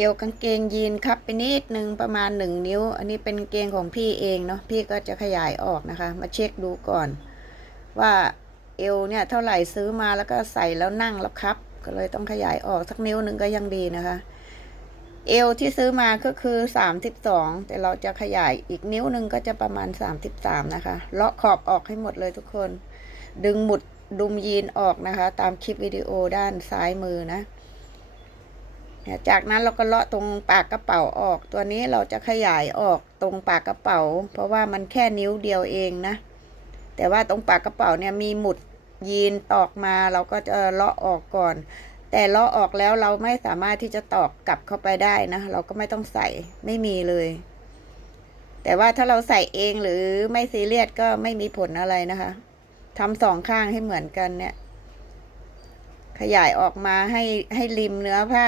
เอวกางเกงยีนครับไปนิดนึงประมาณหนึ่งนิ้ว อันนี้เป็นเกงของพี่เองเนาะพี่ก็จะขยายออกนะคะ มาเช็คดูก่อน ว่าเอวเนี่ยเท่าไหร่ซื้อมาแล้วก็ใส่แล้วนั่งแล้วครับ ก็เลยต้องขยายออกสักนิ้วหนึ่งก็ยังดีนะคะ เอวที่ซื้อมาก็คือสามสิบสองแต่เราจะขยายอีกนิ้วหนึ่งก็จะประมาณสามสิบสามนะคะเลาะขอบออกให้หมดเลยทุกคน ดึงหมุดดุมยีนออกนะคะ ตามคลิปวิดีโอด้านซ้ายมือนะ จากนั้นเราก็เลาะตรงปากกระเป๋าออก ตัวนี้เราจะขยายออกตรงปากกระเป๋า เพราะว่ามันแค่นิ้วเดียวเองนะ แต่ว่าตรงปากกระเป๋าเนี่ยมีหมุดยีนตอกมาเราก็จะเลาะออกก่อน แต่เลาะออกแล้วเราไม่สามารถที่จะตอกกลับเข้าไปได้นะ เราก็ไม่ต้องใส่ไม่มีเลย แต่ว่าถ้าเราใส่เองหรือไม่ซีเรียสก็ไม่มีผลอะไรนะคะทำสองข้างให้เหมือนกันเนี่ย ขยายออกมาให้ให้ริมเนื้อผ้า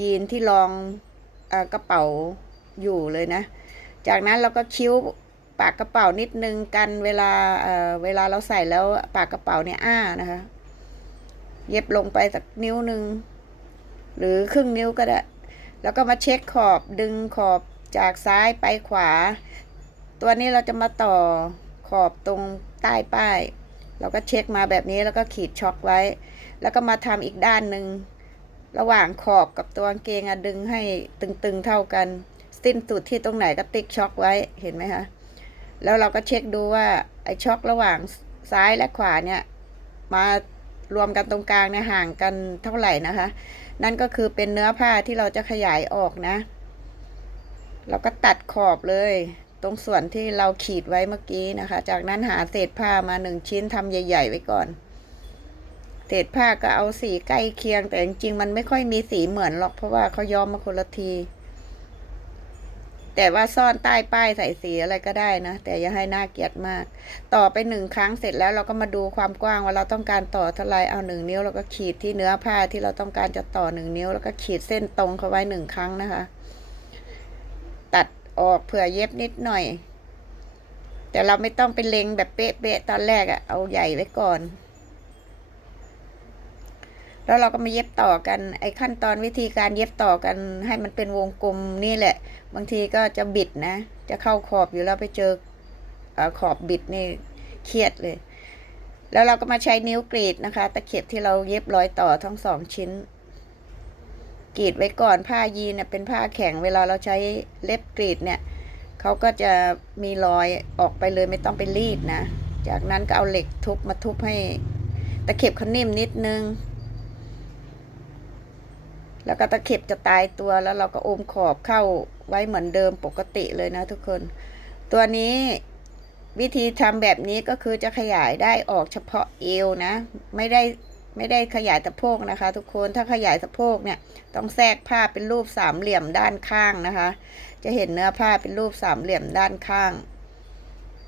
ยีนที่รองอกระเป๋าอยู่เลยนะ จากนั้นเราก็คิ้วปากกระเป๋านิดนึงกันเวลาเเวลาเราใส่แล้วปากกระเป๋าเนี่ยอ้านะคะ เย็บลงไปสักนิ้วหนึ่งหรือครึ่งนิ้วก็ได้ แล้วก็มาเช็คขอบดึงขอบจากซ้ายไปขวา ตัวนี้เราจะมาต่อขอบตรงใต้ป้าย เราก็เช็คมาแบบนี้แล้วก็ขีดช็อคไว้ แล้วก็มาทำอีกด้านหนึ่ง ระหว่างขอบกับตัวกางเกงอะดึงให้ตึงๆเท่ากัน สิ้นสุดที่ตรงไหนก็ติ๊กช็อคไว้เห็นไหมคะแล้วเราก็เช็คดูว่าไอ้ช็อคระหว่างซ้ายและขวาเนี่ย มารวมกันตรงกลางเนี่ยห่างกันเท่าไหร่นะคะ นั่นก็คือเป็นเนื้อผ้าที่เราจะขยายออกนะ เราก็ตัดขอบเลย ตรงส่วนที่เราขีดไว้เมื่อกี้นะคะ จากนั้นหาเศษผ้ามาหนึ่งชิ้นทำใหญ่ ๆ ไว้ก่อน ษผ้าก็เอาสีใกล้เคียง แต่จริงๆมันไม่ค่อยมีสีเหมือนหรอกเพราะว่าเขาย้อมมาคนละที แต่ว่าซ่อนใต้ป้ายใส่สีอะไรก็ได้นะ แต่อย่าให้น่าเกลียดมาก ต่อไปหนึ่งครั้งเสร็จแล้วเราก็มาดูความกว้างว่าเราต้องการต่อเท่าไรเอาหนึ่งนิ้วแล้วก็ขีดที่เนื้อผ้าที่เราต้องการจะต่อหนึ่งนิ้ว แล้วก็ขีดเส้นตรงเข้าไว้หนึ่งครั้งนะคะ ตัดออกเผื่อเย็บนิดหน่อย แต่เราไม่ต้องไปเล็งแบบเป๊ะๆตอนแรกอะเอาใหญ่ไว้ก่อน แล้วเราก็มาเย็บต่อกันไอ้ขั้นตอนวิธีการเย็บต่อกัน ให้มันเป็นวงกลมนี่แหละ บางทีก็จะบิดนะ จะเข้าขอบอยู่แล้วไปเจออขอบบิดนี่เครียดเลย แล้วเราก็มาใช้นิ้วกรีดนะคะ ตะเข็บที่เราเย็บรอยต่อทั้งสองชิ้น กรีดไว้ก่อนผ้ายีนเนี่ยเป็นผ้าแข็งเวลาเราใช้เล็บกรีดเนี่ยเขาก็จะมีรอยออกไปเลยไม่ต้องไปรีดนะ จากนั้นก็เอาเหล็กทุบมาทุบให้ตะเข็บเขานิ่มนิดนึง แล้วก็ตะเข็บจะตายตัวแล้วเราก็โอมขอบเข้าไว้เหมือนเดิมปกติเลยนะทุกคน ตัวนี้วิธีทำแบบนี้ก็คือจะขยายได้ออกเฉพาะเอวนะ ไม่ได้ไม่ได้ขยายสะโพกนะคะ ทุกคนถ้าขยายสะโพกเนี่ยต้องแทรกผ้าเป็นรูปสามเหลี่ยมด้านข้างนะคะ จะเห็นเนื้อผ้าเป็นรูปสามเหลี่ยมด้านข้าง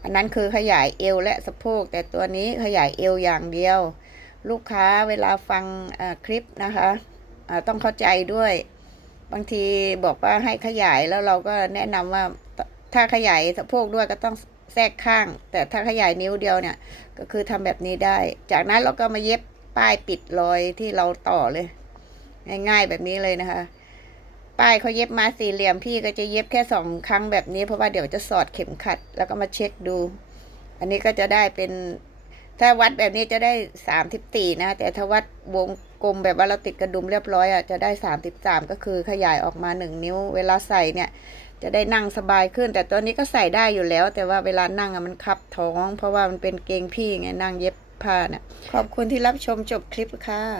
อันนั้นคือขยายเอวและสะโพก แต่ตัวนี้ขยายเอวอย่างเดียว ลูกค้าเวลาฟังคลิปนะคะ ต้องเข้าใจด้วย บางทีบอกว่าให้ขยายแล้วเราก็แนะนำว่าถ้าขยายสะโพกด้วยก็ต้องแทรกข้าง แต่ถ้าขยายนิ้วเดียวเนี่ย ก็คือทำแบบนี้ได้ จากนั้นเราก็มาเย็บป้ายปิดรอยที่เราต่อเลย ง่ายๆแบบนี้เลยนะคะ ป้ายเขาเย็บมาสี่เหลี่ยมพี่ก็จะเย็บแค่สองครั้งแบบนี้เพราะว่าเดี๋ยวจะสอดเข็มขัด แล้วก็มาเช็คดู อันนี้ก็จะได้เป็น ถ้าวัดแบบนี้จะได้สามสิบสี่นะ แต่ถ้าวัดวงกลมแบบว่าเราติดกระดุมเรียบร้อยอะจะได้สามสิบสามก็คือขยายออกมาหนึ่งนิ้ว เวลาใส่เนี่ย จะได้นั่งสบายขึ้น แต่ตัวนี้ก็ใส่ได้อยู่แล้ว แต่ว่าเวลานั่งอะมันคับท้อง เพราะว่ามันเป็นเกงพี่ไงนั่งเย็บผ้าเนี่ยขอบคุณที่รับชมจบคลิปค่ะ